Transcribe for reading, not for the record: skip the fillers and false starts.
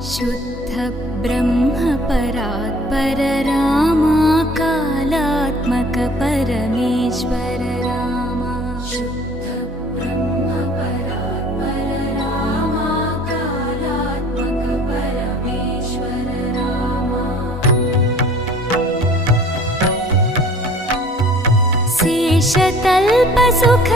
शुद्ध ब्रह्म परात्पर रामा कालात्मक परमेश्वर रामा शुद्ध ब्रह्म परात्पर रामा कालात्मक परमेश्वर रामा शेषतल्प सुख